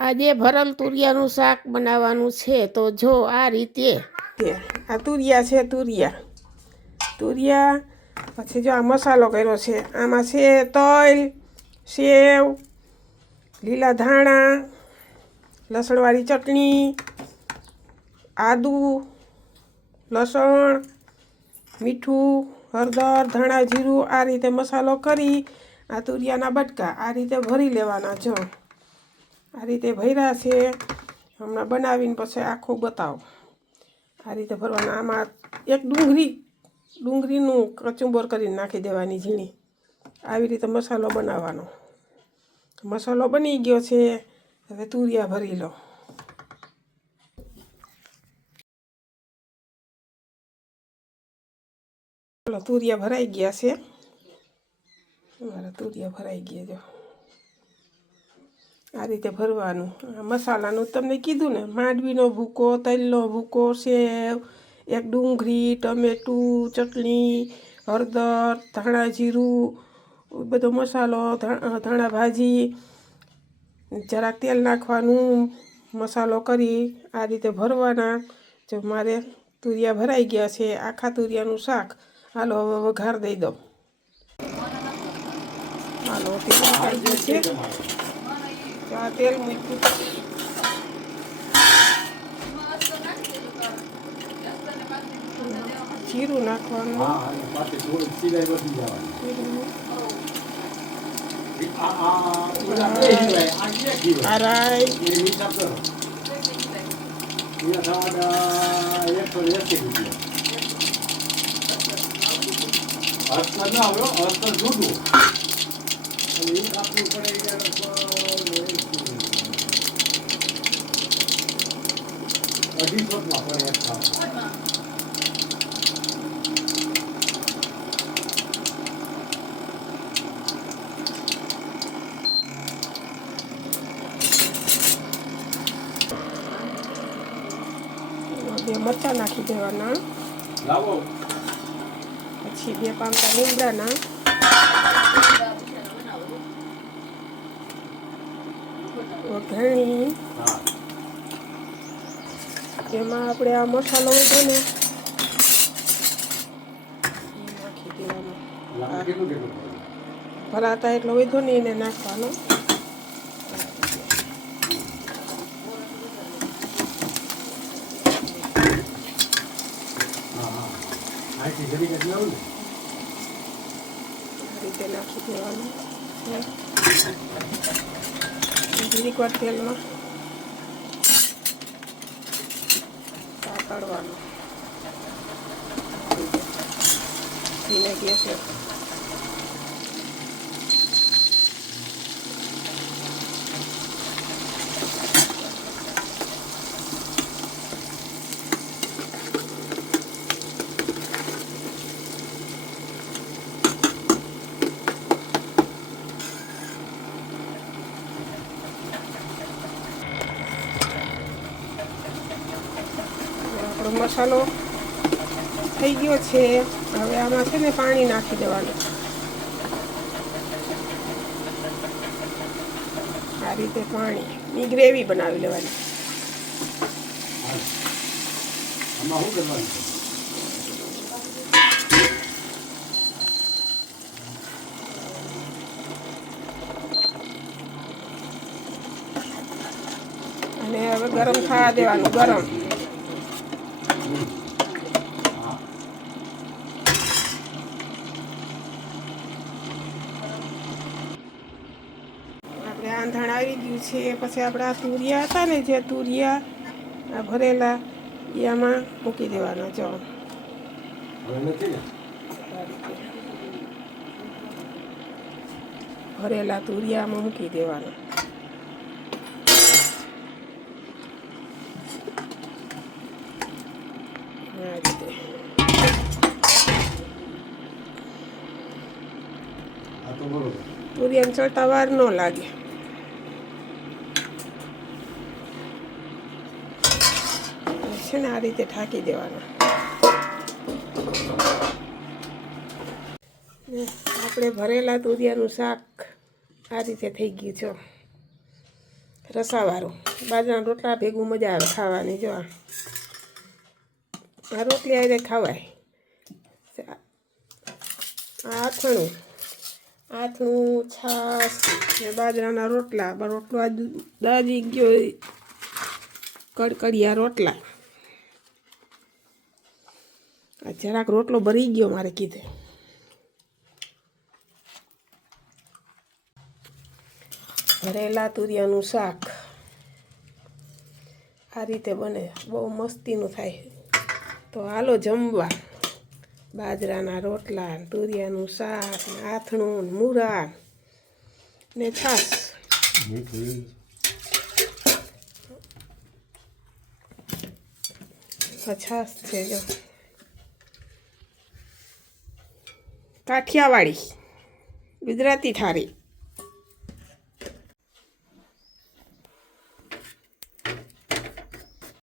આજે ભરલ તુરિયાનું શાક બનાવવાનું છે, તો જો આ રીતે. આ તુરિયા છે, તુરિયા. તુરિયા, પછી જો આ મસાલો કર્યો છે, આમાં છે તલ, સેવ, લીલા ધાણા, લસણવાળી ચટણી, આદુ, લસણ, મીઠું, હળદર, ધાણા, જીરું, આ રીતે મસાલો કરી આ તુરિયાના બટકા આ રીતે ભરી લેવાના જો. આ રીતે ભર્યા છે. હમણાં બનાવીને પછી આખું બતાવો. આ રીતે ભરવાના. આમાં એક ડુંગળી, ડુંગળીનું કચુંબર કરીને નાખી દેવાની ઝીણી. આવી રીતે મસાલો બનાવવાનો. મસાલો બની ગયો છે. હવે તુરિયા ભરી લો. તુરિયા ભરાઈ ગયા છે. મારા તુરિયા ભરાઈ ગયા જો. આ રીતે ભરવાનું. મસાલાનું તમને કીધું ને, માંડવીનો ભૂકો, તલનો ભૂકો સેવ એક ડુંગળી, ટમેટું, ચટણી, હળદર, ધાણા જીરું બધો મસાલો, ધાણા ભાજી, જરાક તેલ નાખવાનું, મસાલો કરી આ રીતે ભરવાના. જો મારે તુરિયા ભરાઈ ગયા છે, આખા તુરિયાનું શાક, હાલો હવે વઘાર દઈ દો હાલો, તેલ છે. આ તેલ મૂક્યું. જીરું નાખવાનું. હા અને પાછી થોડી સિલાઈ વધી જવાની. જીરું. આ આ ઓલા બે સિવાય આ ક્યાં ઘી હોય? અરાઈ એ હિસાબ કરો એના થવાના એકસો ને એંસી રૂપિયા હસ્તર ના હોય હો, હસ્તર જુદું અને એ આપવું પડે એટલે અઢીસો માં પડે એક થાળ. બે મરચાં નાખી દેવાના લાવો પછી બે પાંચા લીમડાના વઘાણી એમાં આપણે આ મસાલો વધો ને નાખી દેવાનો? ભરાતા એટલો વધો ને એને નાખવાનો. રીતે નાખી દેવાનું. જીરીક વાર તેલમાં. સાતળવાનું ધીમે ગેસે હવે આપણો મસાલો થઈ ગયો છે. હવે આમાં છે ને પાણી નાખી દેવાનું. આ રીતે પાણીની ગ્રેવી બનાવી લેવાની. અને હવે ગરમ થવા દેવાનું ગરમ. આંધણ આવી ગયું છે. પછી આપણે આ તુરિયા હતા ને જે તુરિયા આ ભરેલા એ આમાં મૂકી દેવાના. જો. ભરેલા તુરિયામાં મૂકી દેવાના. આ રીતે. તો બરોબર. વાર ન લાગે. છે આ રીતે ઢાંકી દેવાના. આપણે ભરેલા તુરિયાનું શાક આ રીતે થઈ ગયું છે. રસાવાળું. બાજરાના રોટલા ભેગું મજા આવે ખાવાની, જો આ. રોટલી આવી ખાવાય. આથણું. આથણું, છાશ ને બાજરાના રોટલા. રોટલો આજ દાજી ગયો કડકડિયા રોટલા. આ જરાક રોટલો ભરી ગયો મારે કીધે. ભરેલા તુરિયાનું શાક. આ રીતે બને. બહુ મસ્તીનું થાય. તો હાલો જમવા. બાજરાના રોટલા, તુરિયાનું શાક, આથણું, મૂરા ને છાશ. છાશ છે જો. કાઠિયાવાડી ગુજરાતી થાળી.